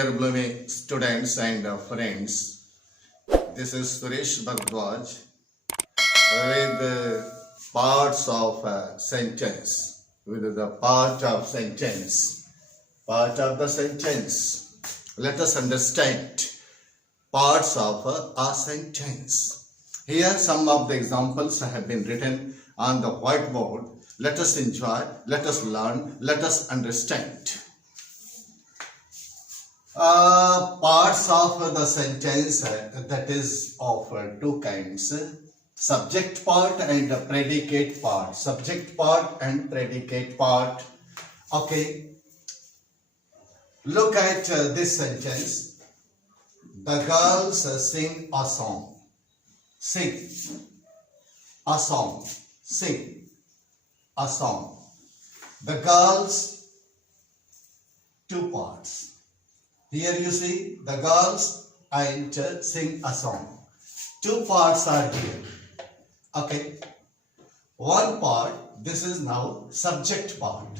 Dear blooming students and friends, this is Suresh Bhardwaj with parts of sentence, with the part of sentence, part of the sentence. Let us understand parts of a sentence. Here some of the examples have been written on the whiteboard. Let us enjoy, let us learn, let us understand. Parts of the sentence that is of two kinds, subject part and predicate part. Subject part and predicate part. Okay, look at this sentence. The girls sing a song. Sing a song. Sing a song. The girls, two parts. Here you see the girls and sing a song. Two parts are here. Okay. One part, this is now subject part.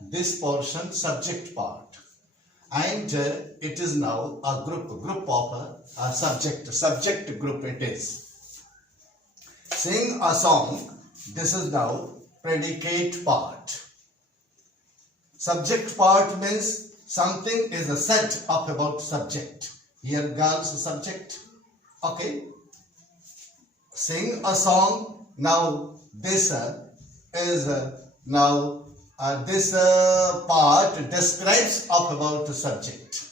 This portion subject part. And it is now a group of a subject group it is. Sing a song, this is now predicate part. Subject part means something is said of about subject. Here girls subject. Okay. Sing a song. Now this is now this part describes of about the subject.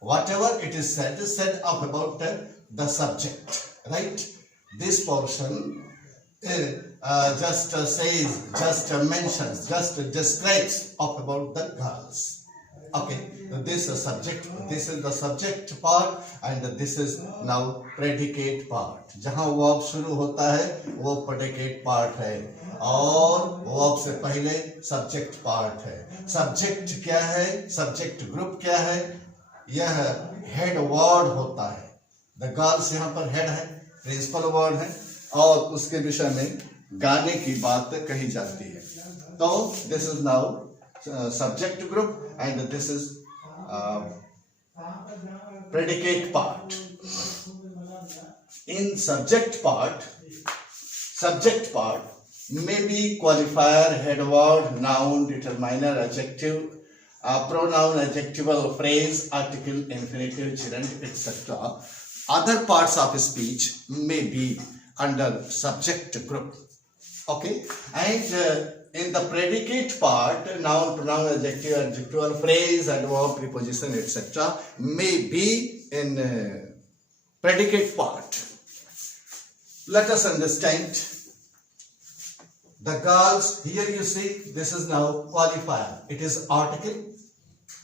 Whatever it is said of about the subject. Right. This portion just says, just mentions, just describes of about the girls. Okay, this is subject, this is the subject part and this is now predicate part. जहाँ verb शुरू होता है वो predicate part है और verb से पहले subject part है. Subject क्या है? Subject group क्या है? यह head word होता है. The girls यहाँ पर head है, principal word है और उसके विषय में गाने की बात कही जाती है. तो this is now subject group and this is predicate part. In subject part may be qualifier, head word, noun, determiner, adjective, pronoun, adjectival, phrase, article, infinitive, gerund, etc. Other parts of speech may be under subject group. Okay, and in the predicate part, noun, pronoun, adjective, adjectival, phrase, and verb, preposition, etc. may be in predicate part. Let us understand. The girls, here you see, this is now qualifier. It is article,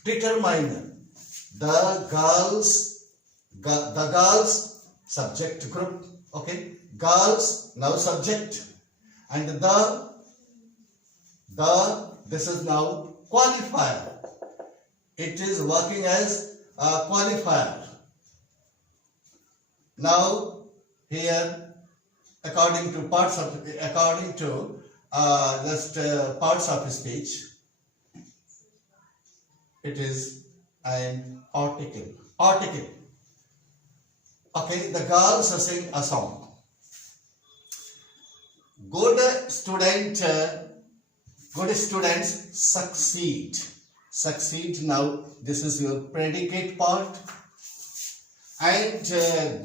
determiner. The girls, subject group. Okay, girls, now subject, and this is now qualifier. It is working as a qualifier. Now here, according to parts of speech, it is an article. Okay, the girls sing a song. Good students succeed. Now this is your predicate part and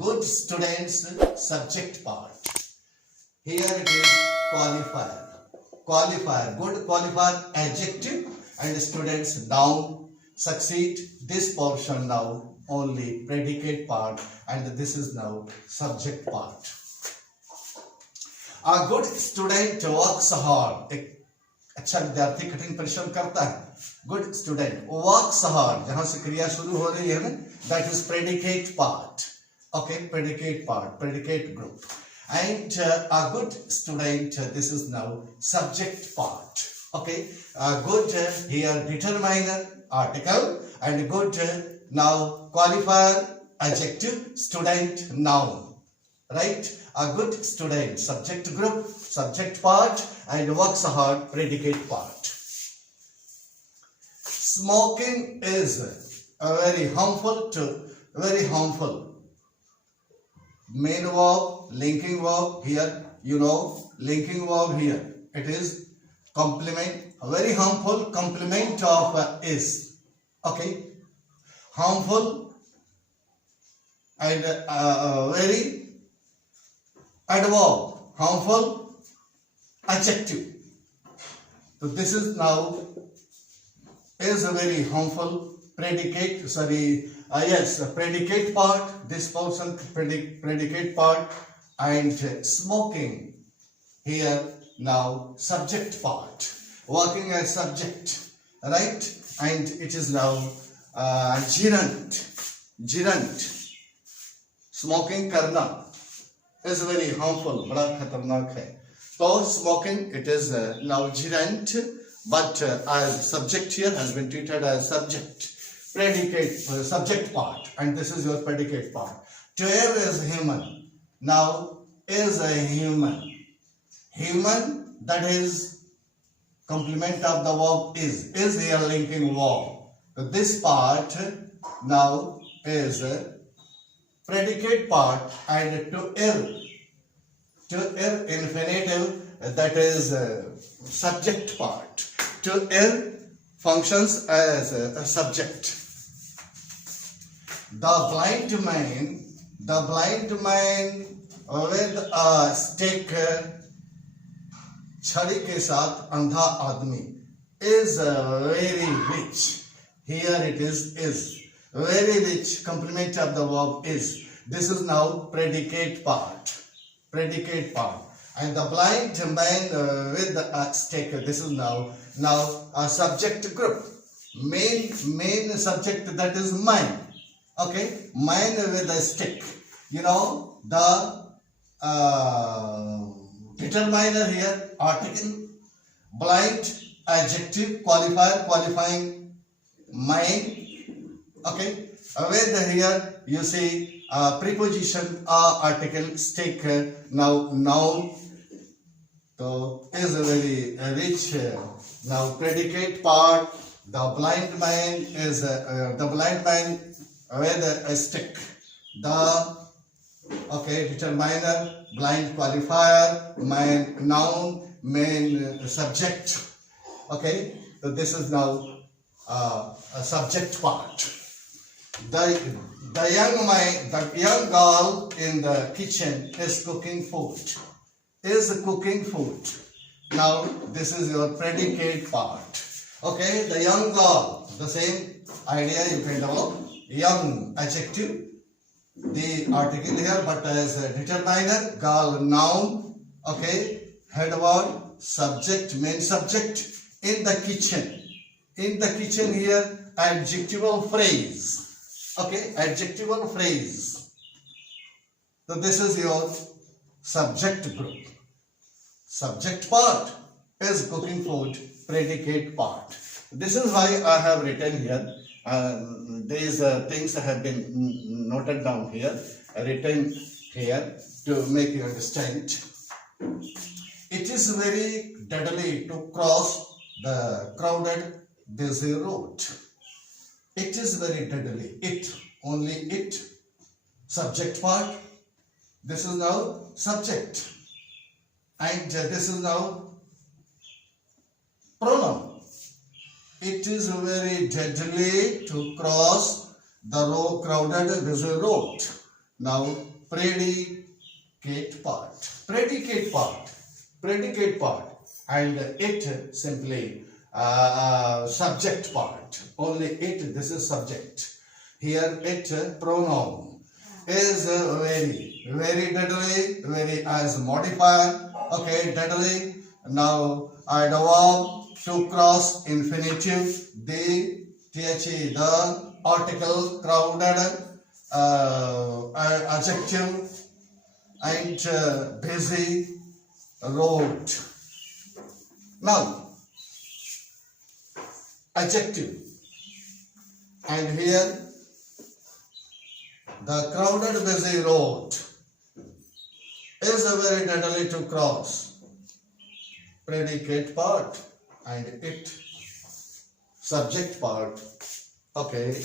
good students subject part. Here it is qualifier, good qualifier, adjective, and students noun, succeed. This portion now only predicate part and this is now subject part. A good student works hard. अच्छा विद्यार्थी कठिन परिश्रम करता है. Good student works hard, जहां से क्रिया शुरू हो रही है ना, that is predicate part. Okay, predicate part, predicate group. And a good student, this is now subject part. Okay, good here determiner, article, and good now qualifier, adjective, student, noun. Right? A good student, subject group, subject part, and works hard, predicate part. Smoking is very harmful to very harmful. Main verb, linking verb here, linking verb here. It is complement, a very harmful complement of is. Okay, harmful and very adverb, harmful adjective. So this is now is a very harmful predicate. Predicate part. This portion predicate part and smoking here now subject part. Working as subject, right? And it is now gerund. Smoking करना is very harmful, बड़ा खतरनाक है. So smoking, it is now gerund, but as subject here has been treated as subject, predicate, subject part, and this is your predicate part. To err is human. Now is a human. Human, that is complement of the verb is here linking verb. So this part now is predicate part, and to err infinitive, that is subject part. To err functions as a subject. The blind man with a stick, छड़ी के साथ अंधा आदमी is very rich. Here it is very rich. Complement of the verb is. This is now predicate part. And the blind man with a stick. This is now a subject group. Main subject, that is mine. Okay, mine with a stick. The determiner here, article, blind, adjective, qualifier, qualifying mine. Okay, with here you see preposition, article, stick, now noun. So is a very rich now predicate part. The blind man is the blind man with a stick. The determiner, blind qualifier, main noun, main subject. Okay, so this is now a subject part. The young girl in the kitchen is cooking food. Now this is your predicate part. Okay, the young girl, the same idea you can develop. Young adjective, the article here, but as a determiner, girl noun. Okay, head word, subject, main subject. In the kitchen here, adjectival phrase. Okay, adjectival phrase. So this is your subject group. Subject part is cooking food, predicate part. This is why I have written here. These things have been noted down here, written here to make you understand. It is very deadly to cross the crowded, busy road. It is very deadly. It, subject part. This is now subject. And this is now pronoun. It is very deadly to cross the crowded, busy road. Now, predicate part. And it simply subject part. Only it, this is subject. Here it, pronoun, is very, very deadly, very as modifier. Okay, deadly. Now, add a verb to cross, infinitive, the article, crowded, adjective, and busy, road. Now, adjective, and here the crowded, busy road is a very deadly to cross. Predicate part and it, subject part. Okay,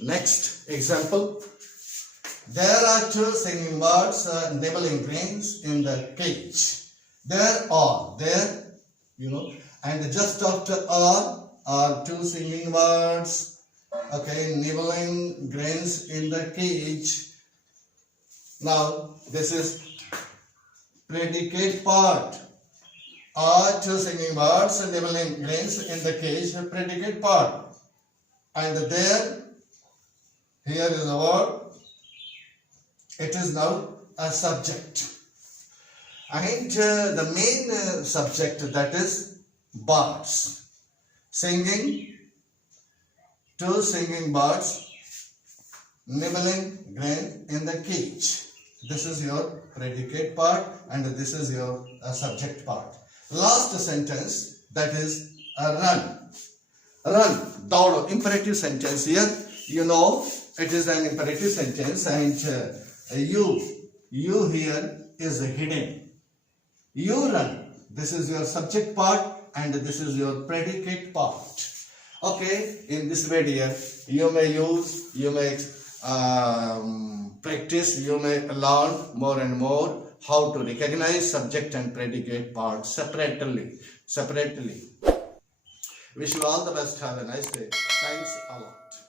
Next example. There are two singing birds nibbling grains in the cage. There, and just after are two singing birds, okay, nibbling grains in the cage. Now, this is predicate part. Are two singing birds nibbling grains in the cage, predicate part. And there, here is a word. It is now a subject. And the main subject, that is birds. Singing, two singing birds nibbling grain in the cage. This is your predicate part and this is your subject part. Last sentence, that is run. Run, daudo, imperative sentence here. You know, it is an imperative sentence and you here is hidden. You run. This is your subject part and this is your predicate part. Okay, in this way, dear, you may use, you may practice, you may learn more and more how to recognize subject and predicate parts separately. Wish you all the best. Have a nice day. Thanks a lot.